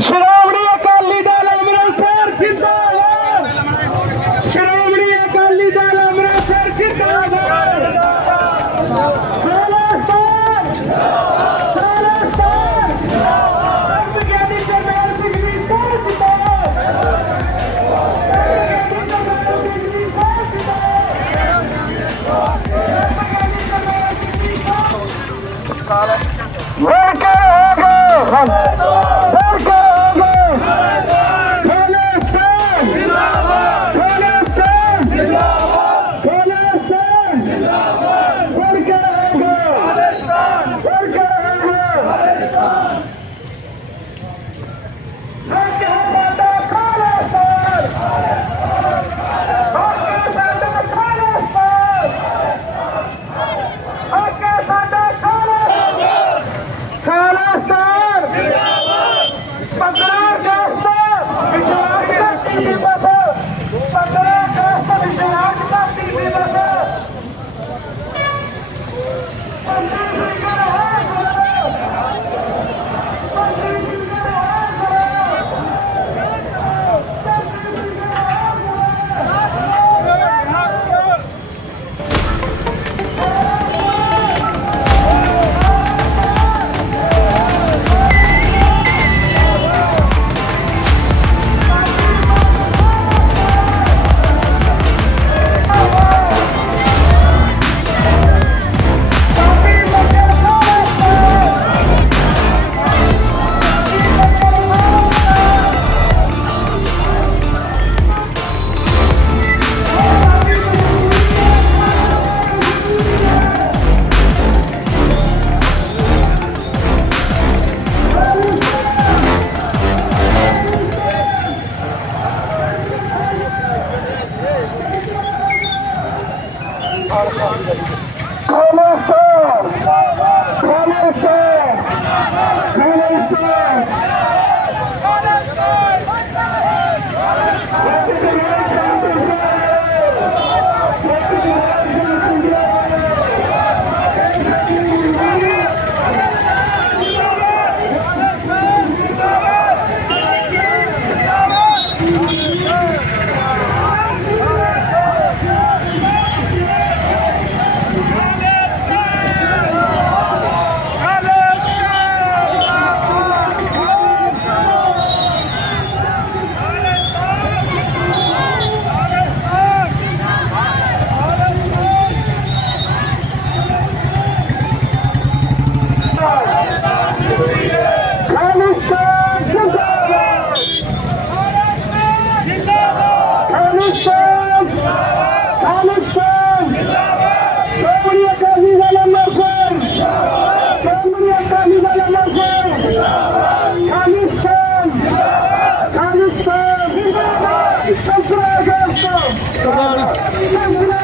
ਸ਼੍ਰੋਮਣੀ ਅਕਾਲੀ ਦਲ ਅਜਮਲ ਸਿੰਘ ਮਿਲ ਕੇ ਗਏ ਹਨ Terima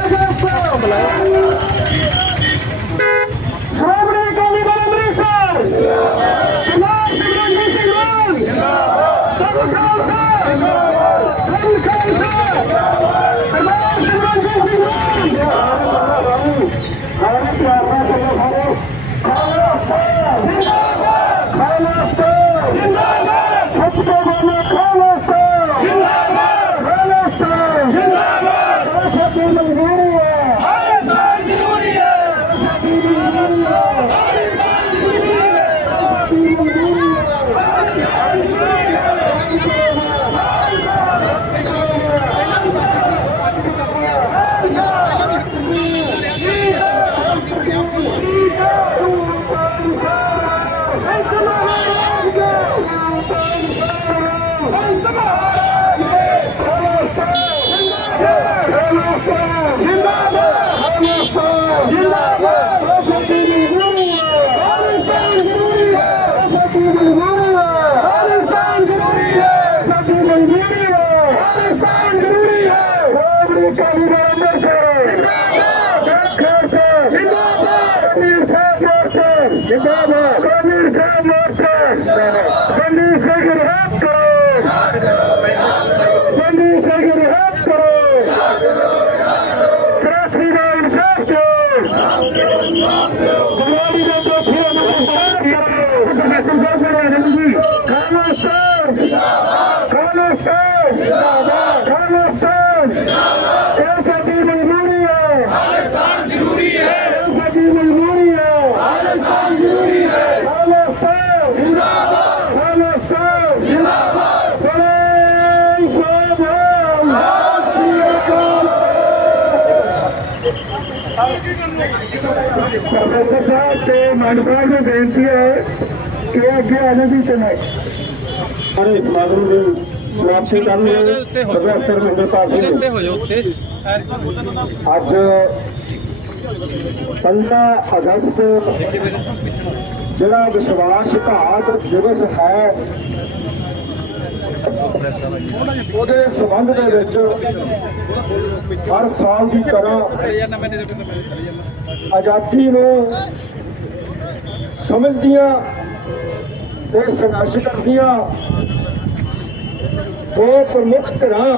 kasih. Himada! Himada! Professor ਸਾਹਿਬ ਤੇ ਮੰਡਪਾਲ ਨੂੰ ਬੇਨਤੀ ਹੈ ਕਿ ਅੱਗੇ ਆने ਦੀ ਚਨਾਈ ਸਾਰੇ ਸਮਾਗਮ ਦੀ ਸਮਾਪਤੀ ਕਰਨ ਲਈ ਪ੍ਰੋਫੈਸਰ ਮਹਿੰਦਰਪਾਲ ਸਿੰਘ। ਉੱਤੇ ਹੋ ਜਾਓ ਉੱਤੇ ਅੱਜ 15 ਅਗਸਤ ਜਿਹੜਾ ਵਿਸ਼ਵਾਸਘਾਤ ਦਿਵਸ ਹੈ ਉਹਦੇ ਸੰਬੰਧ ਦੇ ਵਿੱਚ ਹਰ ਸਾਲ ਦੀ ਤਰ੍ਹਾਂ ਆਜ਼ਾਦੀ ਨੂੰ ਸਮਝਦੀਆਂ ਤੇ ਸੰਘਰਸ਼ ਕਰਦੀਆਂ। ਦੋ ਪ੍ਰਮੁੱਖ ਧਿਰਾਂ,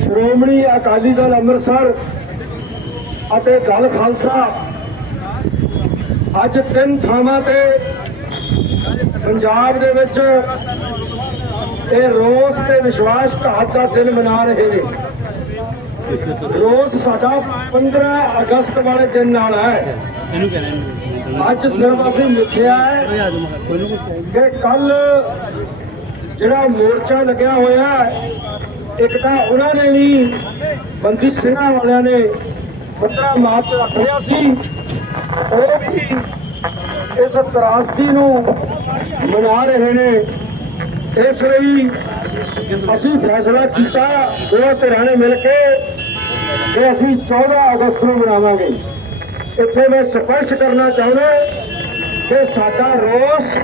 ਸ਼੍ਰੋਮਣੀ ਅਕਾਲੀ ਦਲ ਅੰਮ੍ਰਿਤਸਰ ਅਤੇ ਦਲ ਖਾਲਸਾ, ਅੱਜ ਤਿੰਨ ਥਾਵਾਂ ਤੇ ਪੰਜਾਬ ਦੇ ਵਿੱਚ ਇਹ ਰੋਸ ਤੇ ਵਿਸ਼ਵਾਸ ਘਾਤ ਦਾ ਦਿਨ ਮਨਾ ਰਹੇ ਨੇ। ਰੋਸ ਸਾਡਾ 15 ਅਗਸਤ ਵਾਲੇ ਦਿਨ ਨਾਲ ਹੈ। ਅੱਜ ਸਿਰਫ ਅਸੀਂ ਲਿਖਿਆ ਹੈ ਕਿ ਕੱਲ ਜਿਹੜਾ ਮੋਰਚਾ ਲੱਗਿਆ ਹੋਇਆ ਇੱਕ ਤਾਂ ਉਹਨਾਂ ਨੇ ਵੀ ਬੰਦੀ ਸਿੰਘਾਂ ਵਾਲਿਆਂ ਨੇ 15 ਮਾਰਚ ਰੱਖ ਲਿਆ ਸੀ। ਉਹ ਵੀ ਇਸ ਤਰਾਸਦੀ ਨੂੰ ਮਨਾ ਰਹੇ ਨੇ। ਇਸ ਲਈ ਅਸੀਂ ਫੈਸਲਾ ਕੀਤਾ, ਦੋ ਧਿਰਾਂ ਨੇ ਮਿਲ ਕੇ ਕਿ ਅਸੀਂ 14 ਅਗਸਤ ਨੂੰ ਮਨਾਵਾਂਗੇ। ਇੱਥੇ ਮੈਂ ਸਪਸ਼ਟ ਕਰਨਾ ਚਾਹੁੰਦਾ ਕਿ ਸਾਡਾ ਰੋਸ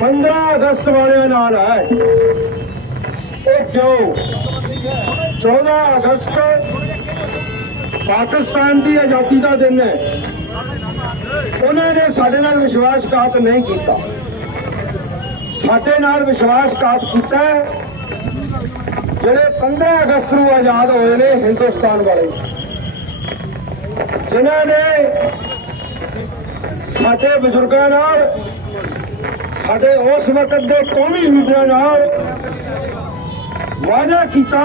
15 ਅਗਸਤ ਵਾਲਿਆਂ ਨਾਲ ਹੈ। ਇਹ ਕਿਉਂ 14 ਅਗਸਤ ਪਾਕਿਸਤਾਨ ਦੀ ਆਜ਼ਾਦੀ ਦਾ ਦਿਨ ਹੈ, ਉਹਨਾਂ ਨੇ ਸਾਡੇ ਨਾਲ ਵਿਸ਼ਵਾਸਘਾਤ ਨਹੀਂ ਕੀਤਾ। ਸਾਡੇ ਨਾਲ ਵਿਸ਼ਵਾਸਘਾਤ ਕੀਤਾ ਜਿਹੜੇ 15 ਅਗਸਤ ਨੂੰ ਆਜ਼ਾਦ ਹੋਏ ਨੇ ਹਿੰਦੁਸਤਾਨ ਵਾਲੇ। ਜਿਨ੍ਹਾਂ ਨੇ ਸਾਡੇ ਬਜ਼ੁਰਗਾਂ ਨਾਲ, ਸਾਡੇ ਉਸ ਵਕਤ ਦੇ ਕੌਮੀ ਲੀਡਰਾਂ ਨਾਲ ਵਾਅਦਾ ਕੀਤਾ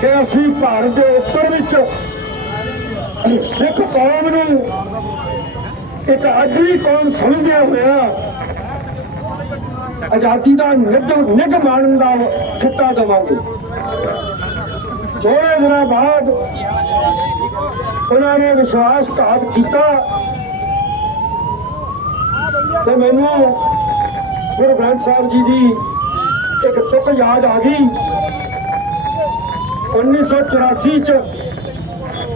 ਕਿ ਅਸੀਂ ਭਾਰਤ ਦੇ ਉੱਤਰ ਵਿੱਚ ਸਿੱਖ ਕੌਮ ਨੂੰ ਇੱਕ ਅਗਲੀ ਕੌਮ ਸਮਝਦੇ ਹੋਇਆ ਆਜ਼ਾਦੀ ਦਾ ਨਿੱਘ ਨਿੱਘ ਮਾਣਨ ਦਾ ਖਿੱਤਾ ਦੇਵਾਂਗੇ। ਥੋੜੇ ਦਿਨਾਂ ਬਾਅਦ ਉਹਨਾਂ ਨੇ ਵਿਸ਼ਵਾਸ ਘਾਤ ਕੀਤਾ ਤੇ ਮੈਨੂੰ ਗੁਰੂ ਗ੍ਰੰਥ ਸਾਹਿਬ ਜੀ ਦੀ ਇੱਕ ਤੁਕ ਯਾਦ ਆ ਗਈ। 1984 ਚ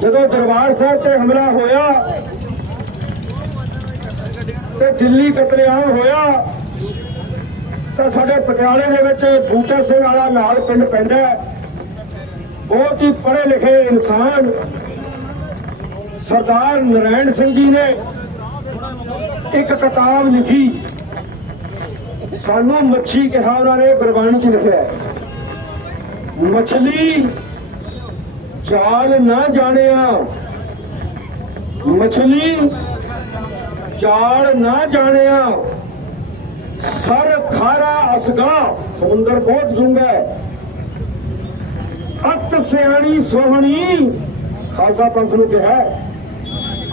ਜਦੋਂ ਦਰਬਾਰ ਸਾਹਿਬ ਤੇ ਹਮਲਾ ਹੋਇਆ ਤੇ ਦਿੱਲੀ ਕਤਲੇਆਮ ਹੋਇਆ ਤਾਂ ਸਾਡੇ ਪਟਿਆਲੇ ਦੇ ਵਿੱਚ ਬੂਟਾ ਸਿੰਘ ਵਾਲਾ ਨਾਲ ਪਿੰਡ ਪੈਂਦਾ ਬਹੁਤ ਹੀ ਪੜ੍ਹੇ ਲਿਖੇ ਇਨਸਾਨ ਸਰਦਾਰ ਨਰੈਣ ਸਿੰਘ ਜੀ ਨੇ ਇੱਕ ਕਿਤਾਬ ਲਿਖੀ। ਸਾਨੂੰ ਮੱਛੀ ਕਿਹਾ ਉਹਨਾਂ ਨੇ, ਗੁਰਬਾਣੀ ਚ ਲਿਖਿਆ ਮੱਛਲੀ ਚਾਲ ਨਾ ਜਾਣਿਆ। ਮੱਛਲੀ ਚਾਲ ਨਾ ਜਾਣਿਆ। ਸਰ ਖਾਰਾ ਅਸਗਾ, ਸਮੁੰਦਰ ਬਹੁਤ ਡੂੰਘਾ ਹੈ। ਅਤ ਸਿਆਣੀ ਸੋਹਣੀ, ਖਾਲਸਾ ਪੰਥ ਨੂੰ ਕਿਹਾ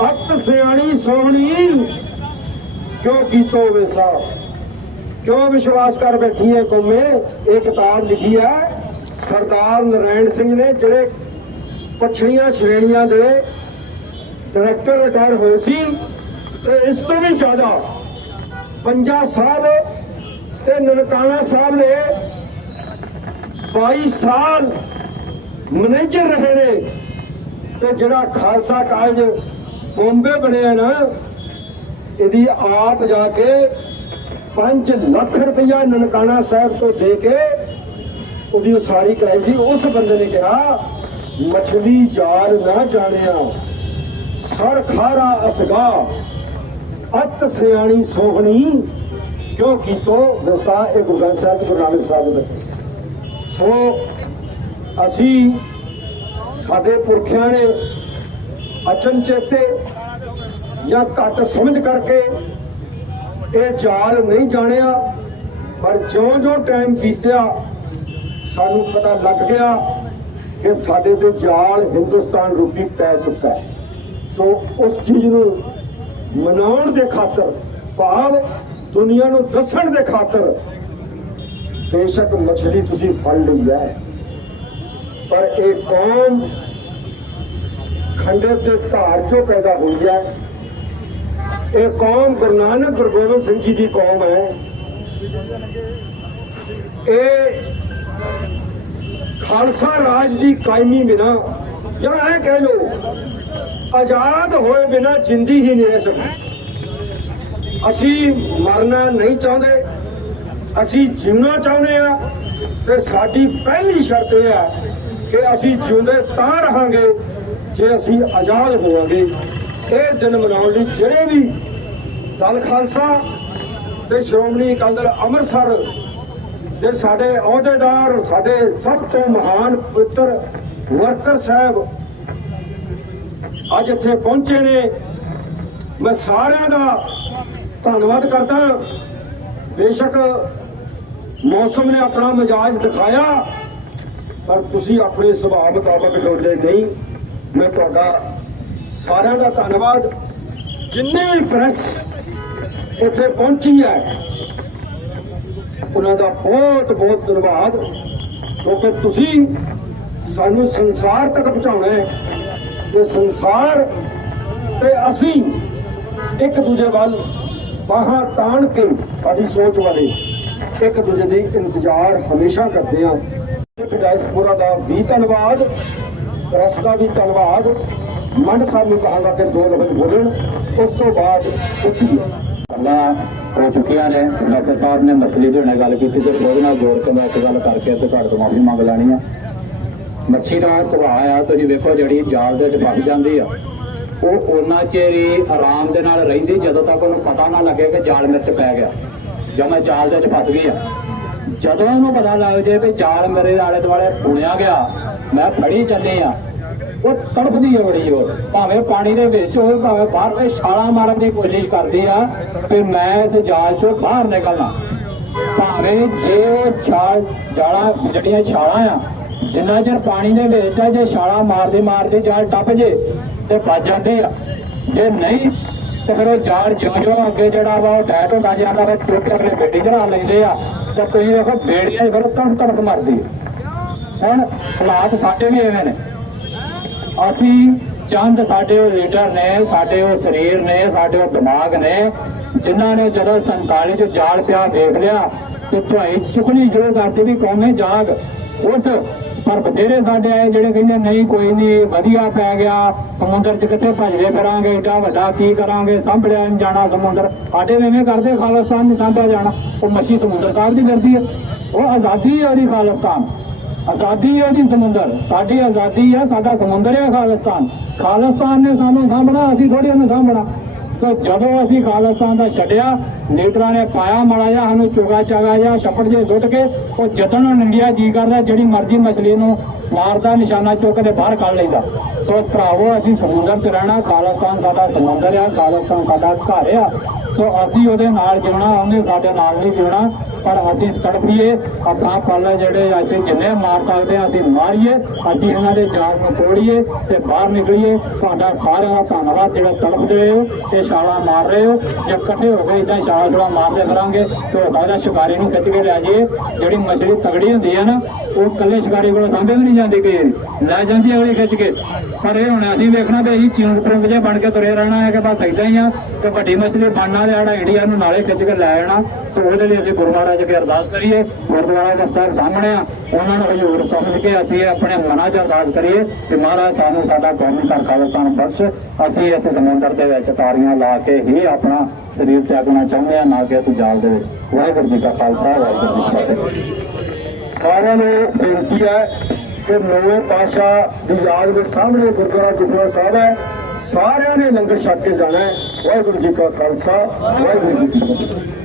ਅਤ ਸਿਆਣੀ ਸੋਹਣੀ, ਕਿਉਂ ਕੀਤੋ ਵੇਸਾ ਕਿਉਂ ਵਿਸ਼ਵਾਸ ਕਰ ਬੈਠੀ ਹੈ ਕੌਮੇ? ਇਹ ਕਿਤਾਬ ਲਿਖੀ ਹੈ ਸਰਦਾਰ ਨਰਾਇਣ ਸਿੰਘ ਨੇ, ਜਿਹੜੇ ਪਛੜੀਆਂ ਸ਼੍ਰੇਣੀਆਂ ਦੇ ਡਾਇਰੈਕਟਰ ਰਿਟਾਇਰ ਹੋਏ ਸੀ। ਤੇ ਇਸ ਤੋਂ ਵੀ ਜ਼ਿਆਦਾ ਪੰਜਾ ਸਾਹਿਬ ਤੇ ਨਨਕਾਣਾ ਸਾਹਿਬ ਨੇ 22 ਸਾਲ ਮੈਨੇਜਰ ਰਹੇ ਨੇ ਤੇ ਜਿਹੜਾ ਖਾਲਸਾ ਕਾਲਜ ਬੰਬੇ ਬਣਿਆ ਨਾ, ਇਹਦੀ ਆਪ ਜਾ ਕੇ 5 ਲੱਖ ਰੁਪਇਆ ਨਨਕਾਣਾ ਸਾਹਿਬ ਤੋਂ ਦੇ ਕੇ ਉਹਦੀ ਉਸਾਰੀ ਕਰਾਈ ਸੀ। ਉਸ ਬੰਦੇ ਨੇ ਕਿਹਾ, ਮਛਲੀ ਜਾਲ ਨਾ ਜਾਣਿਆ ਸਰ ਖਾਰਾ ਅਸਗਾ। ਅਤ ਸਿਆਣੀ ਸੋਹਣੀ, ਕਿਉਂ ਕੀਤੋ? ਦਸਾ ਇਹ ਗੁਰੂ ਗ੍ਰੰਥ ਸਾਹਿਬ, ਗੁਰੂ ਨਾਨਕ ਸਾਹਿਬ ਦੇ ਸੋ ਅਸੀਂ ਸਾਡੇ ਪੁਰਖਿਆਂ ਨੇ ਅਚਨ ਚੇਤੇ ਜਾਂ ਘੱਟ ਸਮਝ ਕਰਕੇ ਇਹ ਜਾਲ ਨਹੀਂ ਜਾਣਿਆ, ਪਰ ਜਿਉਂ-ਜਿਉਂ ਟਾਈਮ ਬੀਤਿਆ, ਸਾਨੂੰ ਪਤਾ ਲੱਗ ਗਿਆ ਕਿ ਸਾਡੇ ਤੇ ਜਾਲ ਹਿੰਦੁਸਤਾਨ ਰੂਪੀ ਪੈ ਚੁੱਕਾ ਹੈ। ਸੋ ਉਸ ਚੀਜ਼ ਨੂੰ ਮਨਾਉਣ ਦੇ ਖਾਤਰ, ਭਾਵ ਦੁਨੀਆ ਨੂੰ ਦੱਸਣ ਦੇ ਖਾਤਰ। ਬੇਸ਼ੱਕ ਮਛਲੀ ਤੁਸੀਂ ਫੜ ਲਈ ਹੈ, ਪਰ ਇਹ ਕੌਮ ਖੰਡੇ ਤੇ ਧਾਰ ਚੋਂ ਪੈਦਾ ਹੋਈ ਹੈ। ਇਹ ਕੌਮ ਗੁਰੂ ਨਾਨਕ ਗੁਰੂ ਗੋਬਿੰਦ ਸਿੰਘ ਜੀ ਦੀ ਕੌਮ ਹੈ। ਇਹ ਖਾਲਸਾ ਰਾਜ ਦੀ ਕਾਇਮੀ ਬਿਨਾ, ਜਾਂ ਇਹ ਕਹਿ ਲੋ ਆਜ਼ਾਦ ਹੋਏ ਬਿਨਾ ਜਿੰਦੀ ਹੀ ਨਹੀਂ ਰਹਿ ਸਕਦੀ ਅਸੀਂ ਮਰਨਾ ਨਹੀਂ ਚਾਹੁੰਦੇ। ਅਸੀਂ ਜਿਉਣਾ ਚਾਹੁੰਦੇ ਆ ਤੇ ਸਾਡੀ ਪਹਿਲੀ ਸ਼ਰਤ ਇਹ ਹੈ ਕਿ ਅਸੀਂ ਜਿਉਂਦੇ ਤਾਂ ਰਹਾਂਗੇ ਜੇ ਅਸੀਂ ਆਜ਼ਾਦ ਹੋਵਾਂਗੇ। ਇਹ ਦਿਨ ਮਨਾਉਣ ਲਈ ਜਿਹੜੇ ਵੀ ਦਲ ਖਾਲਸਾ ਤੇ ਸ਼੍ਰੋਮਣੀ ਅਕਾਲੀ ਦਲ ਅੰਮ੍ਰਿਤਸਰ ਦੇ ਸਾਡੇ ਅਹੁਦੇਦਾਰ, ਸਾਡੇ ਸਭ ਤੋਂ ਮਹਾਨ ਪਵਿੱਤਰ ਵਰਕਰ ਸਾਹਿਬ ਅੱਜ ਇੱਥੇ ਪਹੁੰਚੇ ਨੇ। ਮੈਂ ਸਾਰਿਆਂ ਦਾ ਧੰਨਵਾਦ ਕਰਦਾ। ਬੇਸ਼ੱਕ ਮੌਸਮ ਨੇ ਆਪਣਾ ਮਿਜਾਜ ਦਿਖਾਇਆ, ਪਰ ਤੁਸੀਂ ਆਪਣੇ ਸੁਭਾਅ ਮੁਤਾਬਕ ਡੋਲੇ ਨਹੀਂ। ਮੈਂ ਤੁਹਾਡਾ ਸਾਰਿਆਂ ਦਾ ਧੰਨਵਾਦ। ਜਿੰਨੇ ਵੀ ਪ੍ਰੈਸ ਇੱਥੇ ਪਹੁੰਚੀ ਹੈ, ਉਹਨਾਂ ਦਾ ਬਹੁਤ ਬਹੁਤ ਧੰਨਵਾਦ। ਕਿਉਂਕਿ ਤੁਸੀਂ ਸਾਨੂੰ ਸੰਸਾਰ ਤੱਕ ਪਹੁੰਚਾਉਣਾ ਹੈ। ਤੇ ਸੰਸਾਰ ਤੇ ਅਸੀਂ ਇੱਕ ਦੂਜੇ ਵੱਲ ਬਾਹਾਂ ਤਾਣ ਕੇ ਸਾਡੀ ਸੋਚ ਵਾਲੇ ਇੱਕ ਦੂਜੇ ਦੀ ਇੰਤਜ਼ਾਰ ਹਮੇਸ਼ਾ ਕਰਦੇ ਹਾਂ। ਸਿੱਖ ਦਾ ਵੀ ਧੰਨਵਾਦ ਪ੍ਰੈਸ ਦਾ ਵੀ ਧੰਨਵਾਦ, ਮੰਡ ਸਾਹਿਬ ਨੂੰ ਕਹਾਂਗਾ ਕਿ ਦੋ ਲਫ਼ਜ਼ ਬੋਲਣ, ਉਸ ਤੋਂ ਬਾਅਦ ਉੱਠੀਏ। ਗੱਲਾਂ ਹੋ ਚੁੱਕੀਆਂ ਨੇ। ਵੈਸੇ ਸਾਹਿਬ ਨੇ ਮਛਲੀ ਦੇ ਨਾਲ ਗੱਲ ਕੀਤੀ ਤੇ ਉਹਦੇ ਨਾਲ ਜੋੜ ਕੇ ਮੈਂ ਇੱਕ ਗੱਲ ਕਰਕੇ ਤੇ ਤੁਹਾਡੇ ਤੋਂ ਮਾਫੀ ਮੰਗ ਲੈਣੀ ਆ। ਮੱਛੀ ਦਾ ਸੁਭਾਅ ਆ, ਤੁਸੀਂ ਵੇਖੋ ਜਿਹੜੀ ਜਾਲ ਦੇ ਵਿੱਚ ਫਸ ਜਾਂਦੀ ਆ। ਉਹ ਉਹਨਾਂ ਚਿਰ ਹੀ ਆਰਾਮ ਦੇ ਨਾਲ ਰਹਿੰਦੀ, ਜਦੋਂ ਤੱਕ ਉਹਨੂੰ ਪਤਾ ਨਾ ਲੱਗੇ ਕਿ ਜਾਲ ਮੇਰੇ ਪੈ ਗਿਆ। ਜਾਂ ਮੈਂ ਜਾਲ ਦੇ ਵਿੱਚ ਫਸ ਗਈ ਆ। ਜਦੋਂ ਉਹਨੂੰ ਪਤਾ ਲੱਗ ਜੇ ਵੀ ਜਾਲ ਮੇਰੇ ਆਲੇ ਦੁਆਲੇ ਪੁਣਿਆ ਗਿਆ, ਮੈਂ ਫੜੀ ਚੱਲੀ ਆ, ਉਹ ਤੜਫਦੀ ਹੈ ਬੜੀ ਉਹ ਭਾਵੇਂ ਪਾਣੀ ਦੇ ਵਿੱਚ ਹੋਵੇ, ਭਾਵੇਂ ਬਾਹਰ ਤੇ ਛਾਲਾਂ ਮਾਰਨ ਦੀ ਕੋਸ਼ਿਸ਼ ਕਰਦੀ ਆ, ਫਿਰ ਮੈਂ ਇਸ ਜਾਲ ਚੋਂ ਬਾਹਰ ਨਿਕਲਣਾ। ਭਾਵੇਂ ਜੇ ਉਹ ਛਾਲ ਜਾਲਾਂ, ਜਿਹੜੀਆਂ ਛਾਲਾਂ ਆ ਜਿੰਨਾ ਚਿਰ ਪਾਣੀ ਦੇ ਵਿੱਚ ਆ, ਜੇ ਛਾਲਾਂ ਮਾਰਦੇ ਮਾਰਦੇ ਜਾਲ ਟੱਪ ਜੇ ਤੇ ਵੱਜ ਜਾਂਦੇ ਆ। ਜੇ ਨਹੀਂ, ਤੇ ਫਿਰ ਉਹ ਜਾਲ ਜਿਉਂ ਜਿਉਂ ਅੱਗੇ ਜਿਹੜਾ ਵਾ, ਉਹ ਟੈਟ ਹੁੰਦਾ ਜਾਂਦਾ ਵਾ, ਚੁੱਕ ਕੇ ਅਗਲੇ ਬੇਟੀ ਚੜਾ ਲੈਂਦੇ ਆ। ਤੇ ਤੁਸੀਂ ਦੇਖੋ ਬੇੜੀਆਂ ਫਿਰ ਤੜਫ ਤੜਫ ਮਰਦੀ ਹੁਣ ਹਾਲਾਤ ਸਾਡੇ ਵੀ ਐਵੇਂ ਨੇ। ਅਸੀਂ ਚੰਦ ਸਾਡੇ ਉਹ ਲੀਡਰ ਨੇ, ਸਾਡੇ ਉਹ ਸਰੀਰ ਨੇ, ਸਾਡੇ ਉਹ ਦਿਮਾਗ ਨੇ, ਜਿਨ੍ਹਾਂ ਨੇ ਜਦੋਂ 47 ਚ ਜਾਲ ਪਿਆ ਦੇਖ ਲਿਆ, ਤੇ ਭਾਈ ਚੁਗਲੀ ਸ਼ੁਰੂ ਕਰਤੀ ਵੀ ਕੌਮੇ ਜਾਗ, ਉੱਠ। ਪਰ ਬਥੇਰੇ ਸਾਡੇ ਆਏ ਜਿਹੜੇ ਕਹਿੰਦੇ ਨਹੀਂ, ਕੋਈ ਨਹੀਂ, ਵਧੀਆ ਪੈ ਗਿਆ, ਸਮੁੰਦਰ 'ਚ ਕਿੱਥੇ ਭਜਦੇ ਫਿਰਾਂਗੇ, ਏਡਾ ਵੱਡਾ ਕੀ ਕਰਾਂਗੇ ਸਾਂਭਲਿਆ ਨਹੀਂ ਜਾਣਾ ਸਮੁੰਦਰ। ਸਾਡੇ ਵੀ ਕਰਦੇ ਖਾਲਿਸਤਾਨ ਨਹੀਂ ਸਾਂਭਿਆ ਜਾਣਾ। ਉਹ ਮੱਛੀ ਸਮੁੰਦਰ ਸਾਹਿਬ ਦੀ ਕਰਦੀ ਹੈ ਉਹ ਆਜ਼ਾਦੀ ਹੈ ਉਹਦੀ ਖਾਲਿਸਤਾਨ। ਆਜ਼ਾਦੀ ਹੈ ਉਹਦੀ ਸਮੁੰਦਰ। ਸਾਡੀ ਆਜ਼ਾਦੀ ਹੈ ਸਾਡਾ ਸਮੁੰਦਰ ਹੈ ਖਾਲਿਸਤਾਨ। ਖਾਲਿਸਤਾਨ ਨੇ ਸਾਨੂੰ ਸਾਂਭਣਾ, ਅਸੀਂ ਥੋੜੀ ਉਹਨੂੰ ਸਾਂਭਣਾ। ਸੋ ਜਦੋਂ ਅਸੀਂ ਖਾਲਿਸਤਾਨ ਦਾ ਛੱਡਿਆ, ਲੀਡਰਾਂ ਨੇ ਪਾਇਆ ਮਾੜਾ ਜਿਹਾ, ਸਾਨੂੰ ਚੋਗਾ ਚਾਗਾ ਜਿਹਾ, ਛੱਪੜ ਜੇ ਸੁੱਟ ਕੇ, ਉਹ ਜਤਨ ਨੂੰ ਇੰਡੀਆ ਜੀ ਕਰਦਾ, ਜਿਹੜੀ ਮਰਜ਼ੀ ਮਛਲੀ ਨੂੰ ਮਾਰਦਾ ਨਿਸ਼ਾਨਾ ਚੁੱਕ ਕੇ ਬਾਹਰ ਕੱਢ ਲੈਂਦਾ ਸੋ ਭਰਾਵੋ, ਅਸੀਂ ਸਮੁੰਦਰ 'ਚ ਰਹਿਣਾ ਖਾਲਿਸਤਾਨ ਸਾਡਾ ਸਮੁੰਦਰ ਆ ਖਾਲਿਸਤਾਨ ਸਾਡਾ ਘਰ ਆ। ਸੋ ਅਸੀਂ ਉਹਦੇ ਨਾਲ ਜਿਉਣਾ, ਉਹਨੇ ਸਾਡੇ ਨਾਲ ਨਹੀਂ ਜਿਉਣਾ, ਪਰ ਅਸੀਂ ਤੜਪੀਏ ਆਪਣਾ ਪੱਲ ਜਿਹੜੇ ਅਸੀਂ ਜਿੰਨੇ ਮਾਰ ਸਕਦੇ ਹਾਂ ਅਸੀਂ ਮਾਰੀਏ, ਅਸੀਂ ਇਹਨਾਂ ਦੇ ਜਾਲ ਨੂੰ ਤੋੜੀਏ ਤੇ ਬਾਹਰ ਨਿਕਲੀਏ। ਤੁਹਾਡਾ ਸਾਰਿਆਂ ਦਾ ਧੰਨਵਾਦ, ਜਿਹੜਾ ਤੜਪਦੇ ਹੋ ਤੇ ਛਾਲਾਂ ਮਾਰ ਰਹੇ ਹੋ। ਜੇ ਇਕੱਠੇ ਹੋ ਕੇ ਇਦਾਂ ਛਾਲ ਛਾਲਾਂ ਮਾਰਦੇ ਫਿਰਾਂਗੇ ਤੇ ਹੋ ਸ਼ਿਕਾਰੀ ਨੂੰ ਖਿੱਚ ਕੇ ਲੈ ਜਾਈਏ। ਜਿਹੜੀ ਮਛਲੀ ਤਗੜੀ ਹੁੰਦੀ ਹੈ ਨਾ, ਉਹ ਇਕੱਲੇ ਸ਼ਿਕਾਰੀ ਕੋਲ ਸਾਂਭੇ ਵੀ ਨਹੀਂ ਜਾਂਦੀ ਕਈ ਲੈ ਜਾਂਦੀ ਅਗਲੀ ਖਿੱਚ ਕੇ। ਪਰ ਇਹ ਹੁਣ ਅਸੀਂ ਵੇਖਣਾ ਤੇ ਅਸੀਂ ਚਿੰਗ ਪ੍ਰੰਗ ਜੇ ਬਣ ਕੇ ਤੁਰੇ ਰਹਿਣਾ ਹੈ ਕਿ ਬਸ ਏਦਾਂ ਹੀ ਆ ਤੇ ਵੱਡੀ ਮਛਲੀ ਬਣਨਾ ਤੇ ਆੜਾ ਇੰਡੀਆ ਨੂੰ ਨਾਲੇ ਖਿੱਚ ਕੇ ਲੈ ਜਾਣਾ ਸੋ ਉਹਦੇ ਲਈ ਅਸੀਂ ਗੁਰਦੁਆਰਾ ਚ ਕੇ ਅਰਦਾਸ ਕਰੀਏ। ਗੁਰਦੁਆਰਾ ਦਾ ਸਾਹਿਬ ਸਾਹਮਣੇ ਆ। ਉਹਨਾਂ ਨੂੰ ਹਜ਼ੂਰ ਸਮਝ ਕੇ ਅਸੀਂ ਆਪਣੇ ਮਨਾਂ ਚ ਅਰਦਾਸ ਕਰੀਏ ਕਿ ਮਹਾਰਾਜ ਸਾਨੂੰ ਸਾਡਾ ਕੌਮੀ ਘਰ ਖਾਲਸਤਾਨ ਬਖਸ਼। ਅਸੀਂ ਇਸ ਸਮੁੰਦਰ ਦੇ ਵਿੱਚ ਤਾਰੀਆਂ ਲਾ ਕੇ ਹੀ ਆਪਣਾ ਸਰੀਰ ਤਿਆਗਣਾ ਚਾਹੁੰਦੇ ਆ ਨਾ ਕਿ ਅਸੀਂ ਜਾਲ ਦੇ ਵਿੱਚ। ਵਾਹਿਗੁਰੂ ਜੀ ਕਾ ਖਾਲਸਾ, ਵਾਹਿਗੁਰੂ ਜੀ ਕੀ ਫਤਿਹ। ਸਾਰਿਆਂ ਨੂੰ ਬੇਨਤੀ ਹੈ ਕਿ ਨੌਵੇਂ ਪਾਸ਼ਾ ਦੀ ਯਾਦ ਵਿੱਚ ਸਾਹਮਣੇ ਗੁਰਦੁਆਰਾ ਗੁਰਦੁਆਰਾ ਸਾਹਿਬ ਹੈ। ਸਾਰਿਆਂ ਨੇ ਲੰਗਰ ਛਕ ਕੇ ਜਾਣਾ ਹੈ। ਵਾਹਿਗੁਰੂ ਜੀ ਕਾ ਖਾਲਸਾ, ਵਾਹਿਗੁਰੂ ਜੀ ਕੀ ਫਤਿਹ।